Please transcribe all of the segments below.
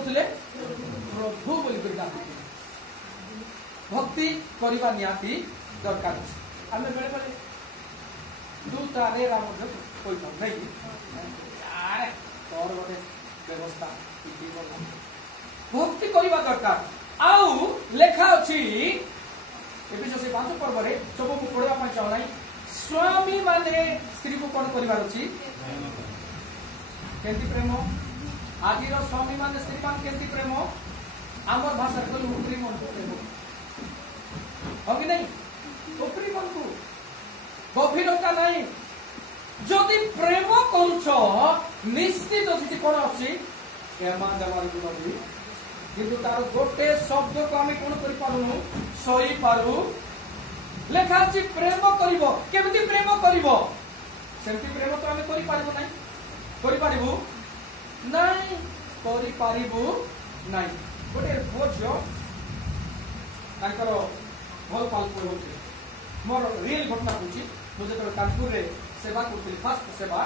कहते प्रभु बोली डाकुले भक्ति करवा निहाती दरकार आम बेले बेले दूता रेरा नहीं तोर गोटे व्यवस्था भक्ति करवा दरकार आउ लेखा अच्छी एपिसोड 5 पर्व रे सब को पढ़वा चाहना स्वामी माने स्त्री को कौन करिवार अछि केंती प्रेम आदिर स्वामी माने स्त्री मान केंती प्रेम आमर भाषा को उपरी मन को प्रेम अभी नहीं उपरी मन को गभीरता नहीं जदि प्रेम करूछ निश्चित अछि कोन अछि एमा देवार गुण भी किंतु तार गोटे शब्द को आम कौन कर पारुनु सही पारु लेखा अछि प्रेम करिवो केमिति प्रेम करिवो सेमति प्रेम तो आम करि पारिबो नै करि पारिबो नै करि पारिबो नै गोटे बोझ तांकर भल पाल को होछि मोर रियल घटना होछि मुझे तो कानपुर रे सेवा करथि फास्ट सेवा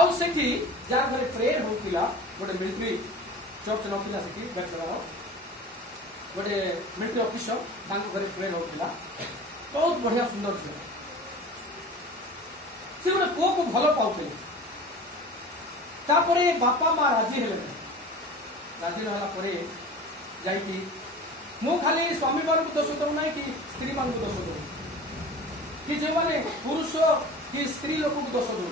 आउ सेठी जा घरे प्रेयर होतिला गोटे मिलिट्री चर्च नथिला सेठी बेटलार गोटे मिलिट्री ऑफिसर तांको घरे प्रेयर होतिला बहुत बढ़िया सुंदर थे से गोटे पुओ को भल पाउथे तापरे बापा माँ राजी हेले राजी रहला परे जाइकी मु खाली स्वामी मान को दोष दउ नहीं कि स्त्री मान को दोष दउ कि जे माने पुरुष कि स्त्री लोक को दोष दउ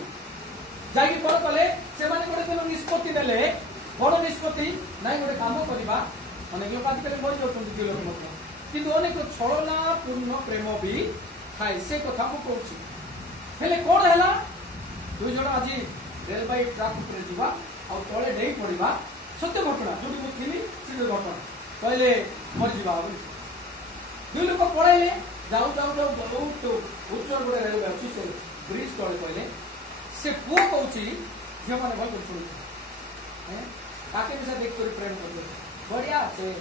जाइकी पर कले से माने गोटे कोनो निष्पत्ति नेले बड़ निष्पत्ति नहीं गोटे काम करवा अनेक लोक आजकल मरी जाउछन्ति जे लोक मत किंतु अनेक छलना पूर्ण प्रेम भी थाए से कथा को कहूँ हेले कौन है दुई जन आज रेलवे ट्राक उपरे जीवा और तले डेई पड़ा सत्य घटना जो थी से घटना कहले मरी जा दुई लोक पड़े जाऊ जाऊ जाऊ बहुत उच्च गोटे रेलवे अच्छी से ब्रिज तले कहले से पुओ कहूँ झील मैंने भल कर शुणु ताके भी देख कर प्रेम कर बढ़िया से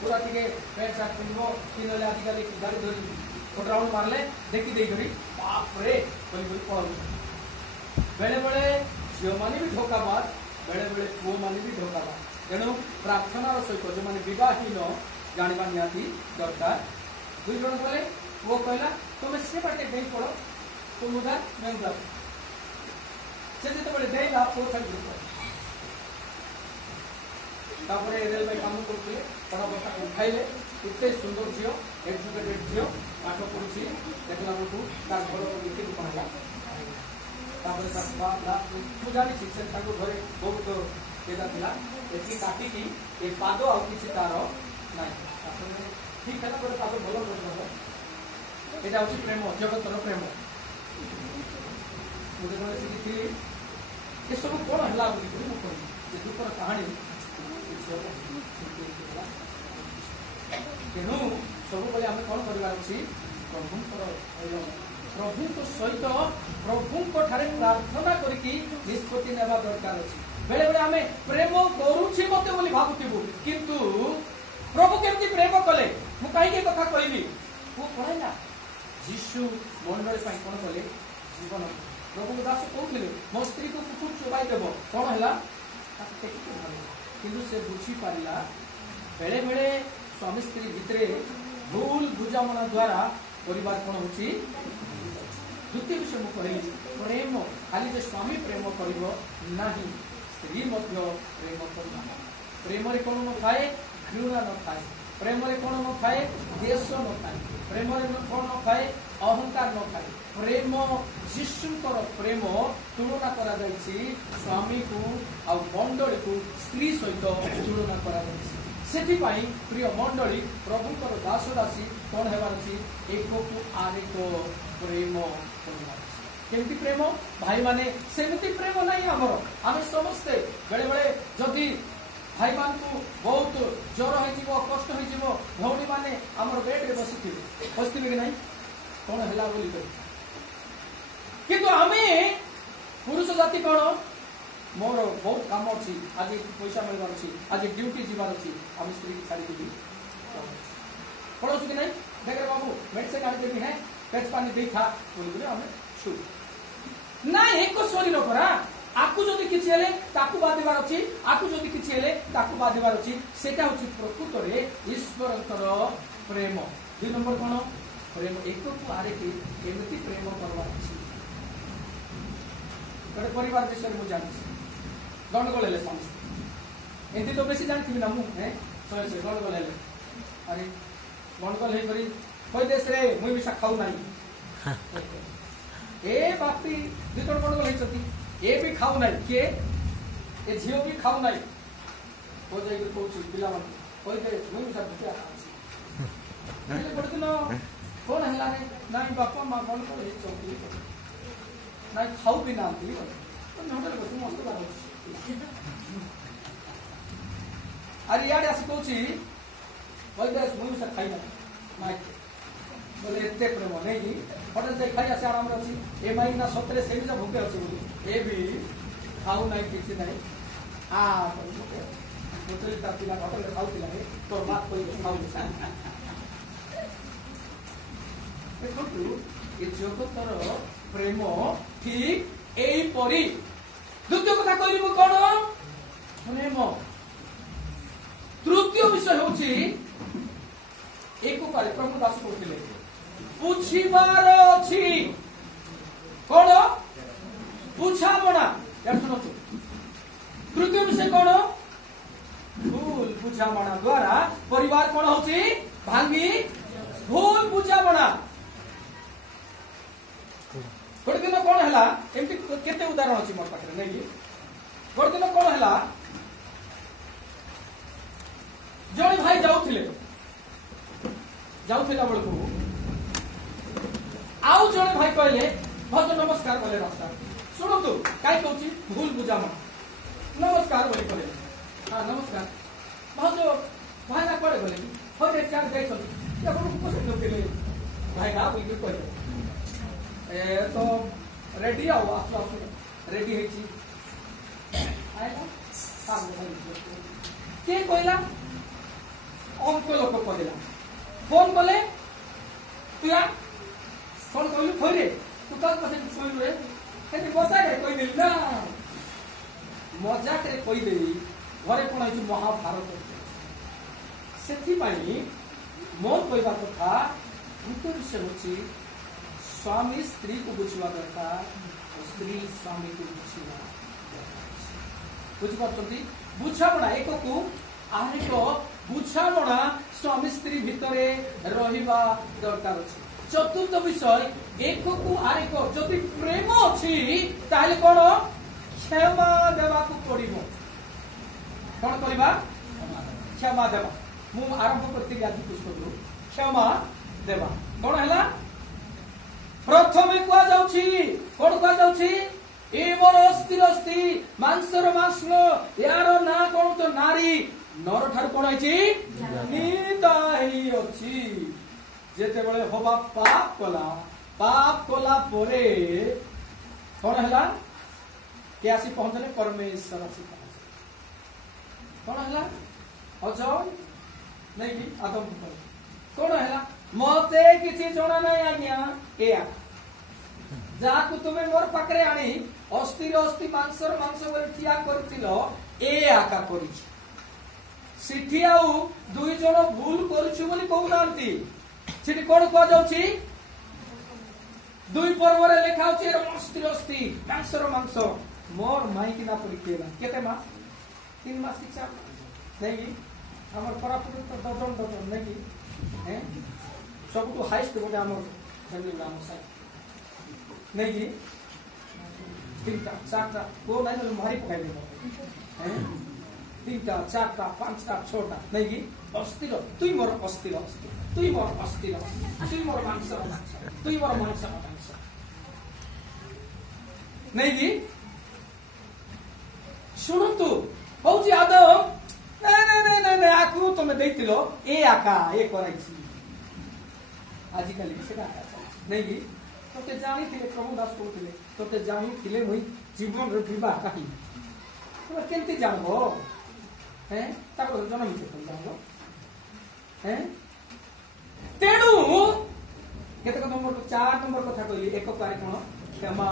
पूरा टिके पैंट सार्ट पिंधो पिंधले आजिकल गाड़ी धरी गोटे राउंड मारले देखी दे करी बाप रे बोली पड़ बेले बेले झील मैंने भी धोखाबाज बेले बेले पुओ मैंने भी धोखाबाज तेणु प्रार्थनार सहित जो मैंने विवाहीन जाना निहाती दरकार दुई जन गले पुओ कहला तुम से बाटे दे पड़ तुम उधार मैं से जो देला पुओ छाड़ी तापर रेलवे काम करते पढ़ापढ़ा उठाइले एत सुंदर झील एजुकेटेड झील पाठ पढ़ुची देखला बेलू तार घर देखी पढ़ा मुझे जानी से घरे बहुत पेदा था ये काटिकी ये पाद आ कि तार ना ठीक है गोटे पाद भल कर यहाँ हूँ प्रेम जगतर प्रेम मुझे शिखी ये सब कौन है बोली दुखर कहानी तेणु सब बेले आम कौन करार प्रभु सहित प्रभु प्रार्थना करके निष्पत्ति नेबा दरकार अच्छी बेले बेले आम प्रेम करुच्छे मत बोली भावुबू किंतु प्रभु केमती प्रेम कले मु कहीं कथा कहली वो कहला जीशु मंडल कौन कले जीवन प्रभु दास कहते मो स्त्री को कुकुर चोबाई देव कौन है किंतु से बुझी पारा बेले बेले स्वामी स्त्री भितर भूल बुझामणा द्वारा परिवार कौन हो द्वितीय विषय मुझे कहली प्रेम खाली जो स्वामी प्रेम कर स्त्री प्रेम करना प्रेम कौन न थाए घृणा न थाए प्रेम कौन न थाए देश न थाए प्रेम कौन न थाए अहंकार न थाए प्रेम जीशुकर प्रेम तुलना करा स्वामी को आ मंडली को स्त्री सहित तुलना करा प्रिय मंडली प्रभुकर दास दासी कौन है एक को आरेक प्रेम केमती प्रेम भाई माने सेमती प्रेम नहीं आमर आम समस्ते बेले बेले जदि भाई मान को बहुत ज्वर हो कष्ट हो भौणी मैंने आम बेड्रे बसी कि नहीं कौन है बोली किंतु आम पुरुष जाति कौन मोर बहुत काम अच्छी आज पैसा मिलवार अच्छी आज ड्यूटी जीवार अच्छी आम स्त्री की छाड़ी दी पढ़ो कि नहीं देख बाबू मेडिसिन आनी देवी है पेट पानी दे था बोली बोले आम शुरू ना एक शरीर परा आकु जदि किछि हेले ताकु बाधिबार अछि आकु जदि किछि हेले ताकु बाधिबार अछि सेटा होछि प्रकृत रे ईश्वरकर प्रेम। 2 नंबर कोन प्रेम एक को आरे के एमति प्रेम करबा अछि गडे परिवार विषय मु जानि गणगोल हेले समस्त एंती तो बेसी जानथि ना मु है से गणगोल हेले अरे गणगोल हे करी कोई देश रे मुई भी खाऊ नाही ए बापी दुई जण गणगोल हेचती ए भी खाऊ नाही के ए झियो भी खाऊ नाही हो जाई को छि पिला मन कोई दे मुई भी भुकिया खाऊ बड़ दिन कोन हला रे नाही बापा मा गणगोल हे चौकी नाही खाऊ भी ना थी तो होटल को मस्त लागो अरे यार आसी कोछि कोई दे मुई भी खाई ना नाही बोले एते प्रेम नहीं होटल से खाई आसे आराम रे अछि ए माई ना सतरे से भी जा भूखे अछि बोली ए भी खाऊ नहीं किछि नहीं आ होटल ता पिला होटल रे खाऊ पिला तो बात कोई खाऊ देखो तू ए जगतर प्रेम ठीक एई परी द्वितीय कथा कहली मु कोन प्रेम तृतीय विषय होछि एक उपाय प्रभु दास कहथिले बुझिबार अछि कोन बुझामणा यार सुनो तृतीय विषय कोन भूल बुझामणा द्वारा परिवार कोन होछि भांगी भूल बुझामणा गोटे दिन कोन हला एमति केते उदाहरण अछि मोर पाखरे नै गोटे दिन कोन हला जणे भाई जाउथिले बेलू आउ जड़े भाई कहले भज नमस्कार बोले रास्ता शुणु कहीं कहूँ भूल बुझाम नमस्कार बोले कहले हाँ नमस्कार भज भाई ना कड़े बोले हजे चार जाइए भाई ना बोल कहले तो रेडी आओ आसु आसु रेडी किए कहला अंक लोक कहला फोन कले तुया कौन कहलु खोरे तू कल कसे कहलु रे हेती बसा रे कहि देली ना मजाक रे कहि देली घरे कोन आइ महाभारत सेथि पाई मोर कहबा कथा भूत विषय होछि स्वामी स्त्री को बुझवा दरकार और स्त्री स्वामी को बुझवा बुझ पाछंती बुझाबणा एक को आरे को बुझाबणा स्वामी स्त्री भितरे रहिबा दरकार अछि। चतुर्थ विषय एक को आरे को जदि प्रेम अछि ताले कोन क्षमा देबा को पड़िबो कोन करबा क्षमा देबा मु आरंभ करती आज पुस्तक क्षमा देबा कोन हला प्रथमे कुआ जाउछि कोन कुआ जाउछि ए मोर अस्थिर अस्ति मांसर मांस यार ना कोन तो नारी नर ठार कोन आइछि निदाई अछि जेते बेले होबा पाप कोला परे कोन हला के आसी पहुंचले परमेश्वर आसी कोन हला अजय नहीं कि आदम कोन हला मते किछि जणा नै आज्ञा एया जाकु तुमे मोर पाकरे आनी अस्थिर अस्ति मांसर मांस बोले ठिया करथिलो ए आका करिछि सिठी आउ दुई जण भूल करछु बोली कहउनांती सिठी कोन को जाउछि दुई पर्वरे लेखा होछि अस्थिर अस्ति मांसर मांस मोर माई कि ना परीकेला केते मास 3 मास की 4 नहीं हमर परापुर तो दजन नहीं कि हैं सब तो हाईएस्ट गोटे हमर फैमिली नाम साइ नहीं कि 3टा 4टा को नहीं तो मारी पकाई देबो हैं 3टा 4टा 5टा 6टा नहीं कि अस्थिर तुई मोर अस्थिर तुई मोर अस्थिर तुई मोर मांस तुई मोर मांस नहीं कि शुणु हूँ आदम नहीं आकु तुम देथिलो ए आका ए कराइछि आजिकल सेटा नहीं कि तोते जानी थिले प्रभु दास कहथिले तोते जानी थिले मुई जीवन रे विवाह काहि तोरा केनते जानबो हैं ताको जन्म के जानबो हैं तेणु केते नंबर 4 नंबर कथा कहली एक कार्यक्रम क्षमा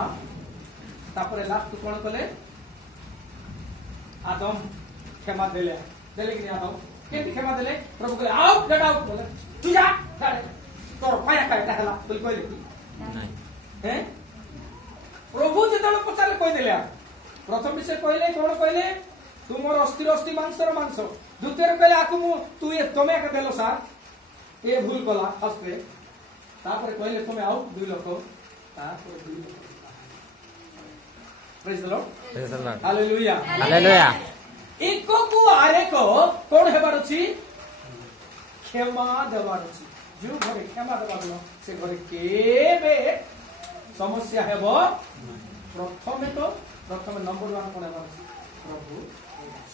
तापरे लास्ट कोन कले आदम क्षमा देले देले कि आदम केंती क्षमा देले प्रभु कहले आउट गेट आउट बोले तू जा तोर पाया काटा हला बोल कहले कि नहीं हैं प्रभु जेतले पचारे कहि देले प्रथम विषय कहले कोन कहले तुमर अस्थि मांसर मांस द्वितीय कहले आकु मु तू ये तमे का देलो सार ए भूल कला हस्ते तापर कहले तमे आउट दुई लोक तापर दुई लोक praise the lord hallelujah hallelujah एको को आरे को कोन हेबार अछि क्षमा देबार अछि जो घरे क्षमा देबार से घरे केबे समस्या हेबो प्रथम नंबर 1 कोन हेबार अछि प्रभु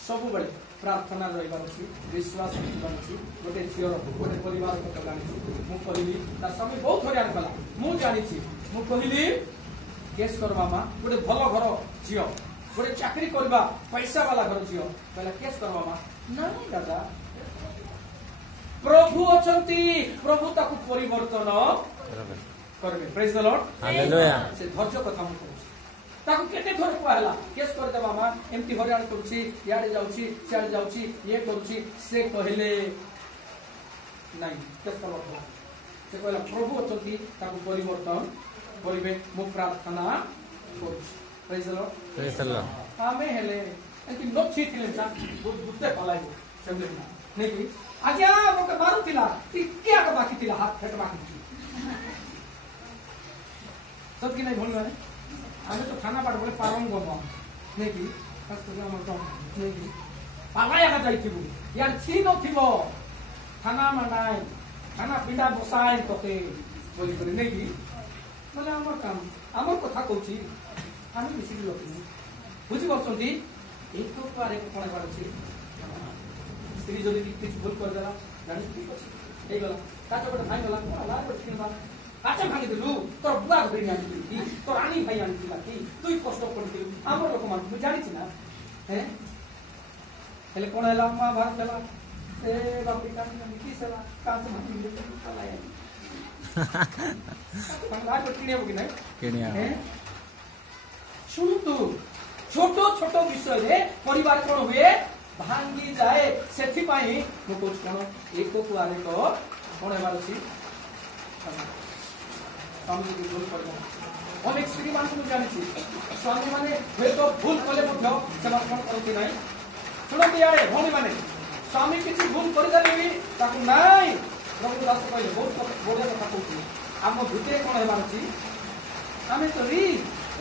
सब बळे प्रार्थना रहिबार अछि विश्वास रहिबार अछि गोटे झियर गोटे परिवार को जानिछि मु कहली ता समय बहुत हरियाण कला मु जानिछि मु कहली केस करबा मा गोटे भलो घर झियो गोटे चाकरी करबा पैसा वाला घर झियो पहला केस करबा मा नहीं दादा प्रभु अछंती प्रभु ताकू परिवर्तन करबे प्रेज द लॉर्ड हालेलुया से धैर्य कथा मु कहू ताकू केते थोर कहला केस कर देबा मा एमती हरियाण करछि याडे जाउछि सियाडे जाउछि ये करछि से कहले नहीं केस करबा से कहला प्रभु अछंती ताकू परिवर्तन करिवे मु प्रार्थना करछि praise the Lord praise the Lord आमे हेले एंती नछि थिले सा बुद्धे पलाइबो समझे ना नहीं कि आज्ञा मोके मारुतिला टिकिया का बाकी थिला हाथ फेट बाकी थी सब कि नहीं भूल आमे तो खाना पाठ बोले पारम गो नहीं कि खास करके हमर तो नहीं कि पालाया का जाइथिबो यार छी न थिबो खाना मनाय खाना पिंडा बसाय तते बोली करे नहीं कि মানে আমার কাম আমার কথা কইছি আমি বেশি লোক বুঝি পারছন্তি এই তো আরে কোন পারছি স্ত্রী যদি কিছু ভুল করে দেলা জানি ঠিক আছে এই গলা কাছে বড় ভাই গলা আলা বড় কিনবা কাছে ভাঙি দিলু তোর বুয়া ধরে আনি কি তোর আনি ভাই আনি দিলা কি তুই কষ্ট করছিস আমার লোক মান তুই জানিস না হ্যাঁ তাহলে কোন এলা মা ভাত দেলা এ বাপি কাম কি সেলা কাজ মাটি দিতে পালাই শুনতু ছোট ছোট বিষয়ে পরিবার কোন হুয়ে ভাঙ্গি যায় সেথিপাই মু কହୁଛି কোন একକୁ আরেক কোন হেবার ଅଛି স্বামী যদি ভুল করে অনেক স্ত্রী মানুষ জানিছি স্বামী মানে হয়তো ভুল কলে মধ্য ସେମାନେ কোন করতে নাই শুনতে আরে ভনি মানে স্বামী কিছু ভুল করে দেলি তাকে নাই প্রভু দাস কইলে বহুত বড় কথা কইছি ଆମ ଭିତରେ କଣ ହେବାର ଅଛି ଆମେ ତ ରି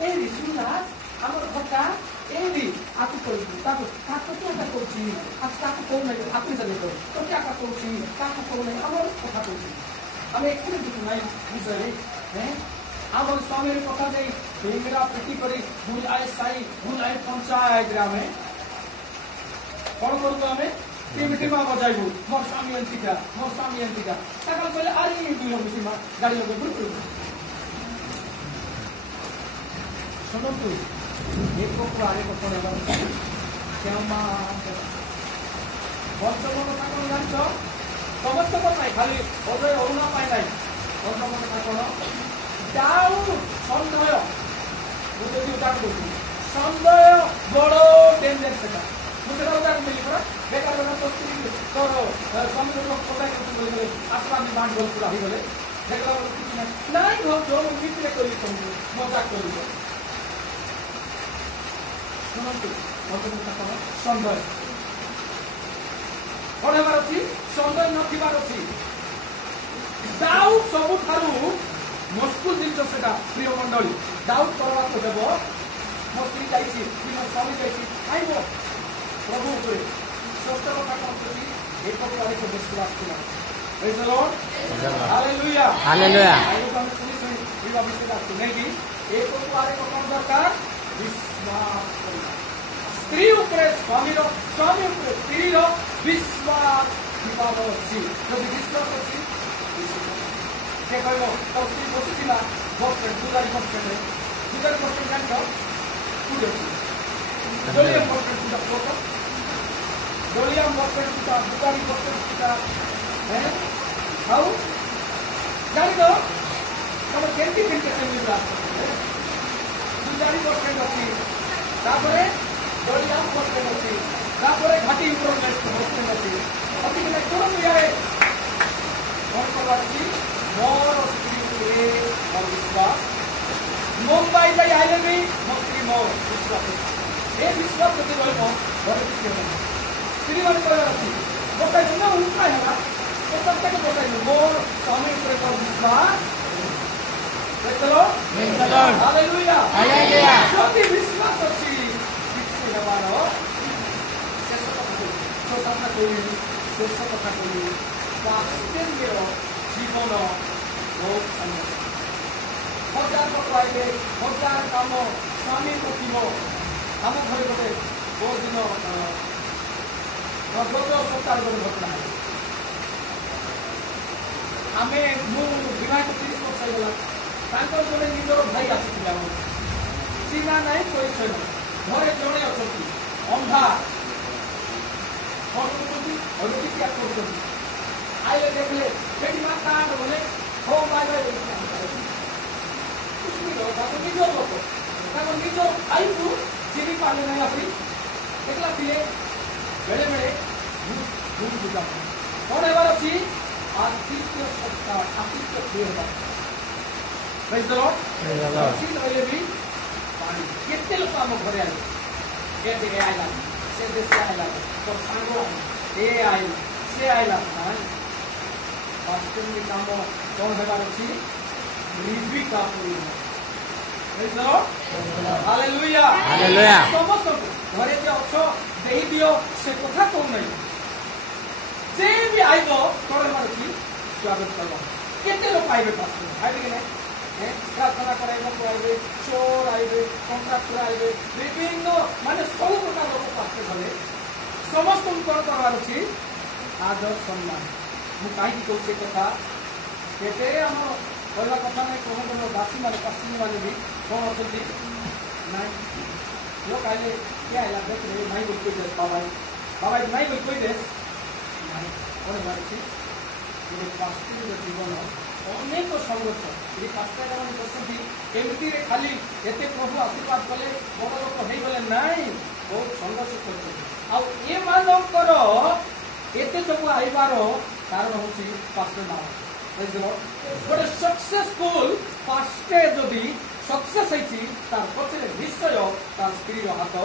ଏ ରି ଶୁଣନା ଆମର ଘରଟା ଏ ରି ଆକୁ କରୁଛୁ ତାକୁ ତାକୁ क्या କରୁଛି ଆଉ ତାକୁ କହୁ ନାହିଁ ଆକୁ ଜାଣି କରୁ ତ क्या କରୁଛି ତାକୁ କହୁ ନାହିଁ ଆମର କଥା କହୁଛି ଆମେ ଏକ୍ସରେ ଦେଖୁ ନାହିଁ ବୁଝରେ ଆମର ସ୍ୱାମୀର କଥା ଦେଇ ଭେଙ୍ଗରା ପିଟି କରି ବୁଲାଏ ସାଇ ବୁଲାଏ ପଞ୍ଚାୟତରେ ଆମେ କଣ କରୁଛୁ ଆମେ टीम बजाइबू मोर स्वामी अंतिका सकाल पहले आरी दुई लोग मिसी गाड़ी लोग बुलबुल सुनतु एक को आरे को कोन हेबार क्षमा बंचन কথা কোন জানছো সমস্ত কথাই খালি ওদের অরুণা পায় নাই বঞ্চন কথা কোন যাও সন্দেহ বুঝে দিও তাক বলছি সন্দেহ বড় ডেঞ্জার সেটা मुझे उदाहरण मिली पड़ा बेकार बना तो स्त्री करो स्वामी लोग पता है कुछ बोले आसमान में बांध बोल पूरा ही बोले देखला कुछ नहीं हो जो मित्र को भी तुम मजाक कर लो सुनंतु मतलब कथा संदेह कोन हेबार अछि संदेह नथिबार अछि डाउट सबु थारु मुश्किल दिन सेटा प्रिय मंडली डाउट करबा को देबो मस्ती जाईछि कि स्वामी जाईछि आइबो प्रभु करे सत्य कथा कहछि एक प्रकार के विश्वास किना praise the lord hallelujah hallelujah आइए हम सुनी विवाह विश्वास नहीं कि एक प्रकार के कोन दरकार विश्वास स्त्री ऊपर स्वामी रो स्त्री रो विश्वास दिबार अछि जदि विश्वास अछि के कहलो तो स्त्री बसिला बॉयफ्रेंड दुलारी बॉयफ्रेंड जान तो पूरे बोलिए बॉयफ्रेंड का फोटो डोलिया बॉयफ्रेंड का दुलारी बॉयफ्रेंड का है हाउ जान दो तब केंती से मिलला दुलारी बॉयफ्रेंड अछि तापरे गड़िया बसते अच्छी तापर घाटी ऊपर बसते अच्छी अति तुरंत यारे कौन करवार मोर स्त्री मोर विश्वास मुंबई जाई आइले भी मोर स्त्री मोर विश्वास ए विश्वास जब रही घरे किसी होना स्त्री मान कहना अच्छी बताई ना उठा है प्रत्येक बताई मोर स्वामी पर विश्वास चलो हालेलुया हालेलुया जो विश्वास अच्छी किसी हमारा शेष कथा कहली शेष कथा कहली दाम्पत्य जीवन बहुत अन्य हजार पाइबे हजार काम स्वामी को थी आम घर गोटे बहुत दिन गत सप्ताह गोटे घटना है आम मुझे 30 वर्ष होगा जड़े निजर भाई आसी चिन्हा ना परिचय ना घरे जड़े अच्छा अंधा रुटी त्याग कर आइले देखले बेटी माँ काट बोले हो माय निज लोक निज आई को चिन्ह पारे ना अपनी देखला थे बेले बेले भूल बुझा कौन हेबार अच्छी आतिथ्य सत्कार आतिथ्य प्रिय रही भी पानी केते लोक आम घर आए ए जगह आइला से देश आइला तो सांग ए आइला से आइला वास्तव में काम कौन हेबार अच्छी निर्विका हालेलुया हालेलुया समस्त घरे जे अच्छो देई दियो से कथा कहू नहीं जे भी आइबो तोरे मारछि स्वागत करबो केते लोक आइबे पास आइबे कि नहीं प्रार्थना कराइबो आइबे चोर आइबे कॉन्ट्रैक्टर आइबे विभिन्न माने सब प्रकार लोक पास गले समस्त कोन करबार अछि आदर सम्मान मु काई की कहू कथा केते हम कहला कथा नहीं कहूँ दासी माने पश्चिमी माने भी कौन अच्छी ना लोग आए क्या आया देख रहे नहीं बोल कोई देश बाबा नहीं बोल कोई देश नहीं कौन बारे गोटे पास्टर जीवन अनेक संघर्ष ये पास्टर मैंने बसती एमती खाली एत प्रभु आशीर्वाद कले बड़ लोक हो गले नाई बहुत संघर्ष कर एत सब आईबार कारण हूँ पास्टर नाम गोटे सक्सेसफुल पास्टर जदि सक्सेस तार पचरे निश्चय तार स्त्री हाथ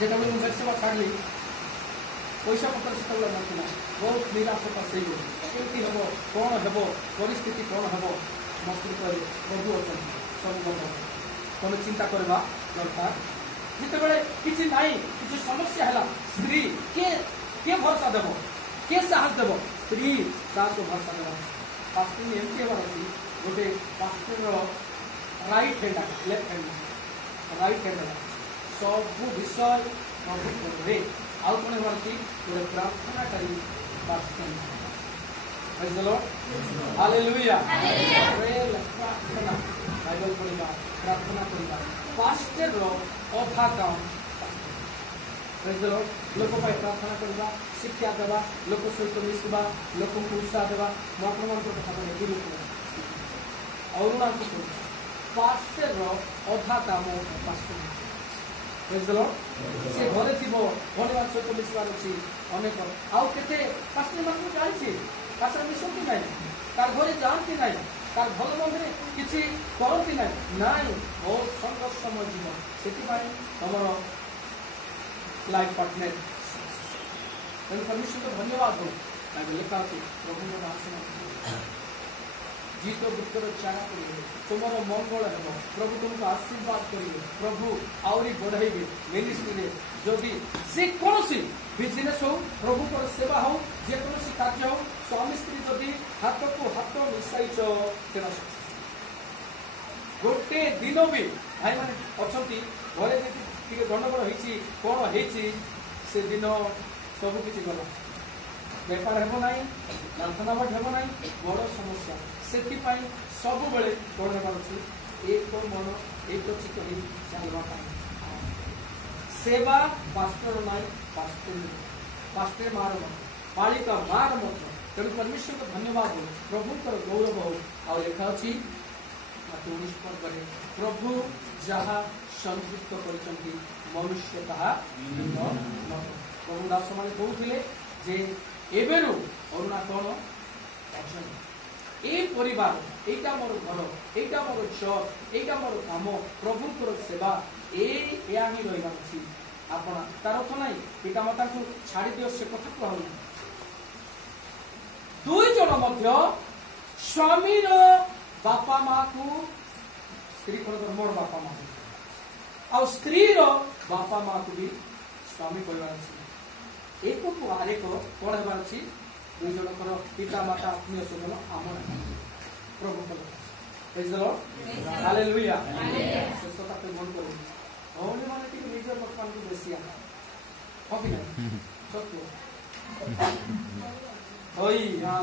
जेटा मुझे सेवा छाड़ी पैसा पत्र से ना बहुत निराश से कमी हम कौन हम परिस्थिति कौन हम मो स्त्री कहे प्रभु अच्छा सब बंद तुम चिंता करवा दरकार जिते किसी ना कि समस्या है स्त्री किए भरोसा देव किए साहस देव स्त्री साहस भरोसा देव पास्टर में एमती हमार अच्छी गोटे pastor right hand left hand right hand सब विषय प्रभु आउ कौन हमार अच्छी गोटे प्रार्थना करी pastor Praise the Lord. Hallelujah. प्रार्थना बाइबल पढ़ा प्रार्थना करवा पास्टर रो अधा काम Praise the Lord. लोक प्रार्थना करवा शिक्षा देवा लोक सहित मिसवा लोक को उत्साह देवा मन कथा कहले लोक और पास्टर रो अधा काम पास्टर Praise the Lord. से घरे थी धन्यवाद सहित मिसवार अच्छी अनेक आउ केते पास्टर मान जानी पास्टर मिशंती ना तार घरे जानती ना तार भल मंदे किसी करती ना बहुत संघर्षमय जीवन से तुम लाइफ पार्टनर परमेश्वर को धन्यवाद दो लिखा अच्छे प्रभु जीत वृत्तर छाया करेंगे तुम मंगल हे प्रभु तुमको आशीर्वाद करेंगे प्रभु आहरी बढ़ाइबे मिनिस्ट्री जदि से कौन बिजनेस हो प्रभु को सेवा हो जेकोसी कार्य हो स्वामी स्त्री जदि हाथ को हाथ मिसाई गोटे दिन भी भाई मैंने अच्छा घरे जी गंडगोल हो कौन से दिन सबकि गला बेपार हेब ना रांधना बाट हेब ना बड़ समस्या से सब बेले कौन हेबार अच्छे एक मन एक चित्त ही चलवा सेवा पास्टर ना पास्टर मार पालिका मार मत तेणु परमेश्वर को धन्यवाद हो प्रभु गौरव हो आ लिखा अच्छी 19 पद प्रभु जहाँ संयुक्त कर मनुष्य ताहा प्रभु दास माने कहउथिले जे एबेरु अरुणा कोन अक्षय ए परिवार एटा मोर घर एटा मोर चर्च एटा मोर काम प्रभुଙ୍କର सेवा या ही रहिबा अछि आपण तार अर्थ नाही पिता माता को छाड़ी दियो से कथा कहू दुई जन मध्य स्वामी रो बापा माँ को स्त्री को मोर बापा माँ आ स्त्री रो बापा माँ को भी स्वामी परिवार अछि एक को आरे को कोन हेबार अछि दुई जनकर पिता माता आत्मीय स्वजन आमर प्रभु को प्रेज द लॉर्ड हालेलुया सुस्तता पे मन करू ओने माने कि निजर भगवान को बेसिया ओके ना सत्य होई हां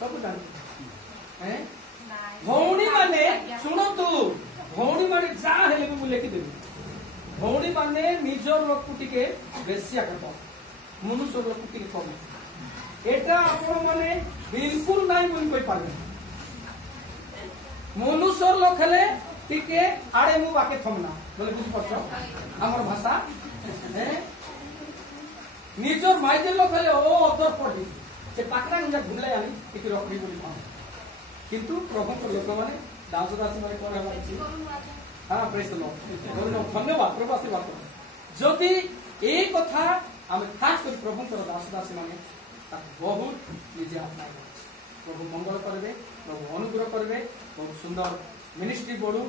सब जान हैं भौणी माने सुनो तू भौणी माने जा हेले को लेके देबी भौणी माने निजर लोक को टिके बेसिया करतो मनुष्य लोक को टिके कम एटा आपण माने बिल्कुल नाही बोल कोई पारे मनुष्य लोक हेले टिके आड़े मु बाके थमना बोले बुझ पछो हमर भाषा निजर माइजे लोक हेले ओ अदर पड़ी से पाकरा निजा घुमले आनी टिके रखी बोली पाओ किंतु प्रभु को लोक माने दास दासी माने कोन हवा अछि हां प्रेज द लॉर्ड धन्यवाद प्रभु आशीर्वाद जदि ए कथा हम खास कर प्रभु को दास दासी माने बहुत निजे अपना प्रभु मंगल करबे प्रभु अनुग्रह करबे बहुत सुंदर मिनिस्ट्री बढ़ू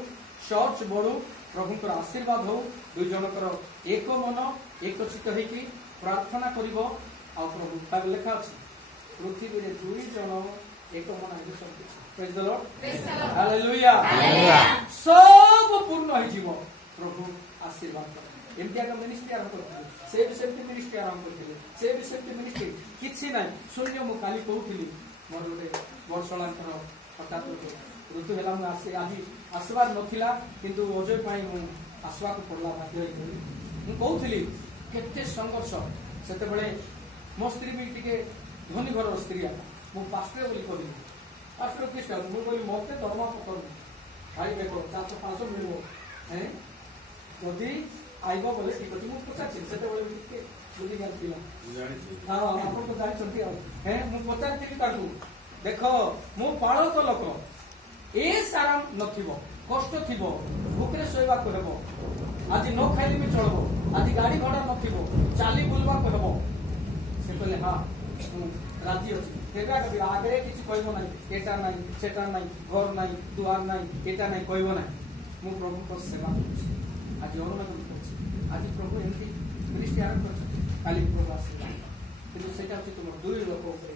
चर्च बढ़ू प्रभु आशीर्वाद हो दुई जनकर एक मन एक चित्त होगी प्रार्थना करिवो आ प्रभु तार लेखा अछि पृथ्वी रे दुई जन एक मन हेबे सब किछ प्रेज द लॉर्ड हालेलुया सब पूर्ण हो जीवो प्रभु आशीर्वाद कर एमतिया का मिनिस्ट्री आरंभ करथिले से भी सेमती मिनिस्ट्री आरंभ करथिले से भी सेमती मिनिस्ट्री किछि नै शून्य मु काली कहउथिली मोर गोटे वर्षलांकर हठात ऋतु हेला मु आसे आजी आसबार नथिला किंतु अजय पाई मु आसवा को पड़ला बाध्य होई मु कहउथिली केते संघर्ष सेते बेले मो स्त्री भी टिके धनी घर स्त्री आ मु पास्टर बोली कहली पास्टर क्रिस्टियन मु बोली मते दरमा पकर भाई देखो 400-500 मिलबो हैं जदी आइबो बोले ठीक अछि मु पचाछि सेते बोले के बुझी गल पिला हां आपन तो जानि छथि हैं मु पचाछि ताकू देखो मु पाळक लोक ए सारा नथिबो कष्ट थिबो भूखरे सोइबा को हेबो आज न खाइले भी चलबो आज गाड़ी घोड़ा नथिबो चाली बुलबा को हेबो से कहले हां राजी अछि केटा कबि आगे किछ कहबो नाही एटा नाही सेटा नाही घर नाही दुआर नाही एटा नाही कहबो नाही मु प्रभु को सेवा करछि आज ओरना करछि आज प्रभु एमती मिनिस्ट्री आरंभ करछि काली प्रभु आशीर्वाद किंतु सेटा अछि तुम दुई लोक ऊपर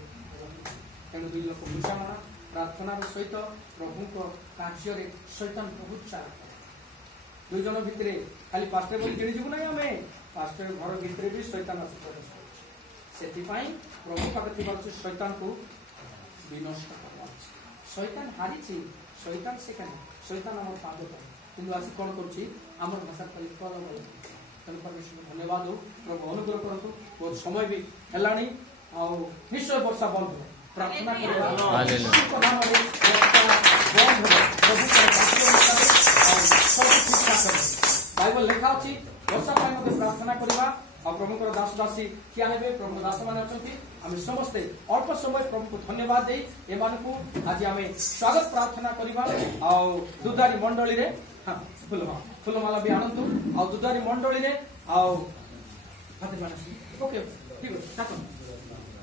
तेणु दुई लोक बुझामणा प्रार्थना सहित प्रभु को कार्य रे शैतान बहुत चाल दुई जन भितरे खाली पास्टर बोली किणी जिबु नाही हमें पास्टर घर भितरे भी शैतान आसी करे सेति पई प्रभु पाके थिबार शैतान को विनष्ट करबा शैतान हारी छी शैतान से काने शैतान हमर पाद पर किंतु आसी कोन करछि हमर भाषा कली कर बोल तेणु परमेश्वर धन्यवाद हो प्रभु अनुग्रह करतु बहुत समय भी हेलाणी आ निश्चय वर्षा बंद हो प्रार्थना करबा बाइबल लेखा अछि वर्षा पाई मध्ये प्रार्थना करबा आ प्रभु को दास दासी किया हेबे प्रभु दास माने अछंती आमे समस्त अल्प समय प्रभु को धन्यवाद देई ए मानकु आज आमे स्वागत प्रार्थना करबा आ दुधारी मंडली रे हां फुलमाला भी आनंद आ दुधारी मंडली रे आ हाथे मानसी ओके ठीक है डाकन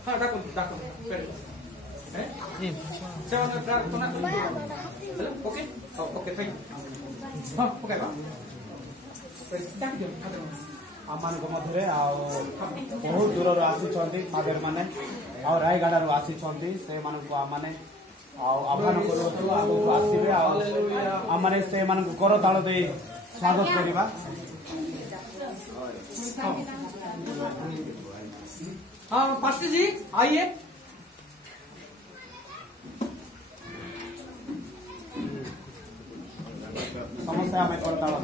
हां डाकन पेड़ हैं जी सेवा प्रार्थना hello okay okay thank you हां ओके बा डाक दे खाते आमान मध्य बहुत दूर आसी फादर मैंने रायगढ़ आसी से आह्वान करूँ आसवे आम से कर ताल दे स्वागत करवा हाँ पास्टर जी आइए समस्या हमें कर ताल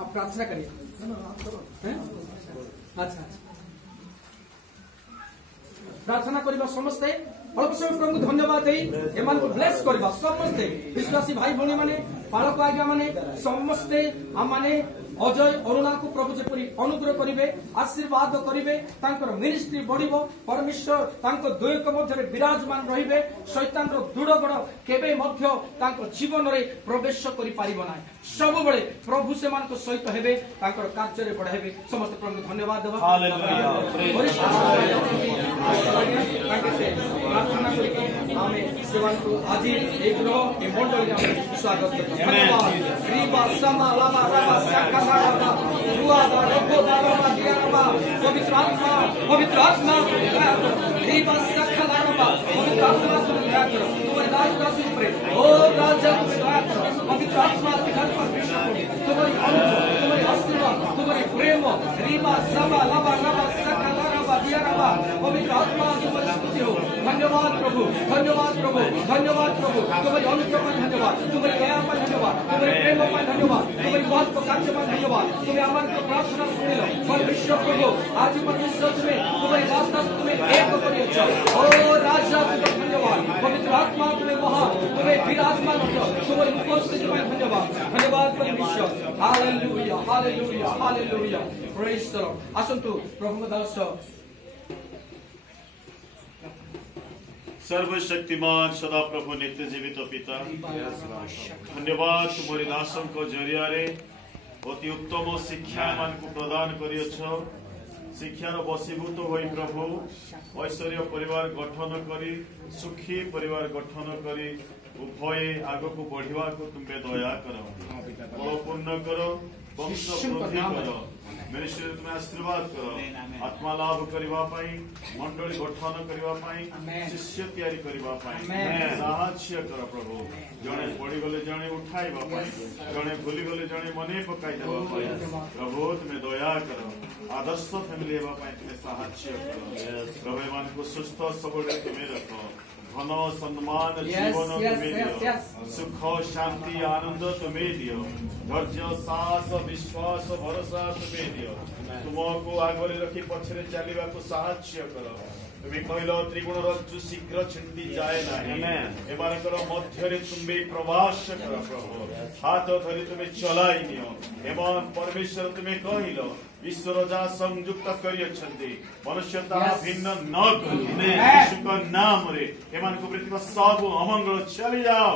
आप प्रार्थना प्रार्थना करिए। हैं? अच्छा प्रार्थना करवा समस्ते अल्प समय प्रभु धन्यवाद एमान को ब्लेस करवा समस्ते विश्वासी भाई भौणी माने पालक आज्ञा माने समस्ते आम माने अजय अरुणा को प्रभु जेपरी अनुग्रह करिवे आशीर्वाद करिवे तांकर मिनिस्ट्री बढ़िबो परमेश्वर तांको द्वयक मध्य विराजमान रहिबे शैतान रो दुड़गड़ केबे मध्य तांको जीवन रे प्रवेश करि पारिबो नाही सब बेले प्रभु से मान को सहित हेबे तांकर कार्य रे बढ़ाइबे समस्त प्रभु धन्यवाद देबा हालेलुया प्रार्थना करिके आमे सेवा को आज एक रो ए मंडल में स्वागत करते धन्यवाद श्री बासमा लामा रामा साका दुआ रखो दावा दिया रबा पवित्र आत्मा श्री बासका लामा पवित्र आत्मा से दया करो तुम्हारे दास दासी ऊपर ओ राजा तुम्हें दया करो पवित्र आत्मा के घर पर विश्वास करो तुम्हारी आशीर्वाद तुम्हारी प्रेम श्री बासमा लामा रामा साका लामा दिया रबा पवित्र आत्मा तुम्हारी स्तुति हो धन्यवाद प्रभु धन्यवाद प्रभु तुम्हारी अनुग्रह पर धन्यवाद तुम्हारी दया पर धन्यवाद तुम्हारी प्रेम पर धन्यवाद तुम्हारी बात को कार्य पर धन्यवाद तुम्हें हमारी प्रार्थना सुन लो परमेश्वर प्रभु आज परमेश्वर तुम्हारी वास्ता तुम्हें एक करिए ओ राजा तुम्हें धन्यवाद पवित्र आत्मा तुम्हें वहां तुम्हें विराजमान हो तुम्हारी उपस्थिति में धन्यवाद परमेश्वर hallelujah hallelujah hallelujah praise the lord आसंतु प्रभु दास सर्वशक्तिमान सदा प्रभु नित्य जीवित पिता धन्यवाद तुम्हारी दासों को जरिया रे अति उत्तम शिक्षा मान को प्रदान करियछ शिक्षार बसीभूत होई प्रभु ऐश्वर्य परिवार गठन करी सुखी परिवार गठन करी उभय आग को बढ़िया को तुम्हें दया करो बलपूर्ण करो वंश वृद्धि करो मेरे शरीर में आशीर्वाद करो आत्मा लाभ करवा पाई मंडली गठन करवा पाई शिष्य तैयारी करवा पाई साहाय्य करो प्रभु जड़े पड़ी गले जड़े उठाइबा पाई जड़े भूली गले जड़े मने पकाई देबा पाई प्रभु तुम्हें दया करो आदर्श फैमिली हेबा पाई तुम्हें साहाय्य करो प्रभु मान को सुस्थ सबल तुम्हें रखो धन सम्मान जीवन तुम्हें दियो सुख शांति आनंद तुम्हें दियो धैर्य साहस विश्वास भरोसा तुम्हें दियो तुमको आगे रखी पछरे चलवा को साहाय्य करो तुम्हें कहल त्रिगुण रज्जु शीघ्र छिंदी जाए नहीं एमानकर मध्य तुम्हें प्रवास कर प्रभु हाथ धरी तुम्हें चलाई नियो एवं परमेश्वर तुम्हें कहल ईश्वर जहाँ संयुक्त करियछन्ति मनुष्य ताहा भिन्न न करि यीशु नाम रे एमान को पृथ्वी सब अमंगल चली जाओ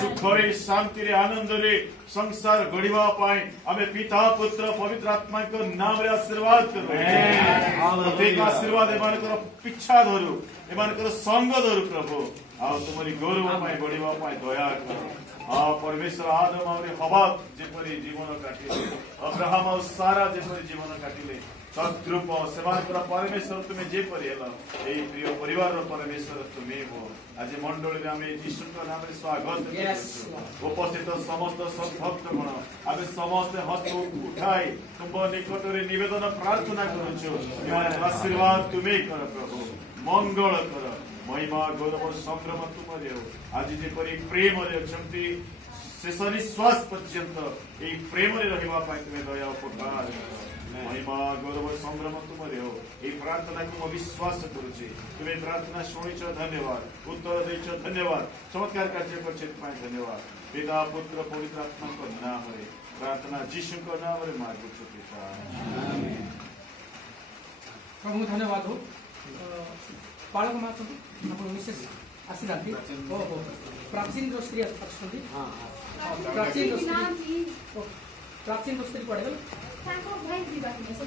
सुख रे शांति रे आनंद रे संसार गढ़िबा पाई आमे पिता पुत्र पवित्र आत्मा को नाम रे आशीर्वाद करू प्रत्येक आशीर्वाद एमान को पिछा धरू एमान को संग धरू प्रभु आ तुम्हारी गौरव पाई बढ़िबा पाई दया करो परमेश्वर आदम और हवा जेपरी जीवन काटिले अब्राहम और सारा जेपरी जीवन काटिले तद्रूप सेवानकर परमेश्वर तुम्हें जेपरी हेला एई प्रिय परिवार परमेश्वर तुम्हें हो आज मंडली में आमे यीशुଙ୍କ नाम रे स्वागत करछु उपस्थित समस्त सद्भक्त गण आमे समस्त हस्त उठाई तुम निकट रे निवेदन प्रार्थना करछु आशीर्वाद तुम्हें कर प्रभु मंगल कर महिमा गौरव संभ्रम तुम्हारे हो आज जेपरी प्रेम अच्छी शेष निश्वास पर्यंत यही प्रेम रहा तुम्हें दया उपकार महिमा गौरव संभ्रम तुम्हारे हो यही प्रार्थना को मैं विश्वास करुच्ची तुम्हें प्रार्थना शुणीच धन्यवाद उत्तर देच धन्यवाद चमत्कार कार्य कर धन्यवाद पिता पुत्र पवित्र आत्मा नाम रे प्रार्थना यीशु नाम रे मांगुछु पिता प्रभु धन्यवाद हो बालक मास मिसेस आसी प्राचीन स्त्री अच्छी प्राचीन स्त्री पढ़े से बाटे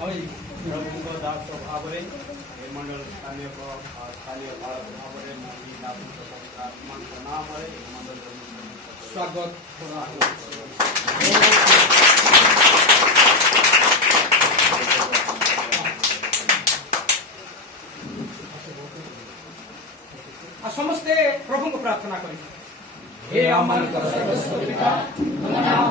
आस प्रभु दास भाव मंडल स्थानीय भारत भाव नाम मंडल स्वागत समस्ते प्रभु को प्रार्थना करें हे आमମାନଙ୍କର ସର୍ବଶ୍ରେଷ୍ଠ ପିତା ତୁମ ନାମ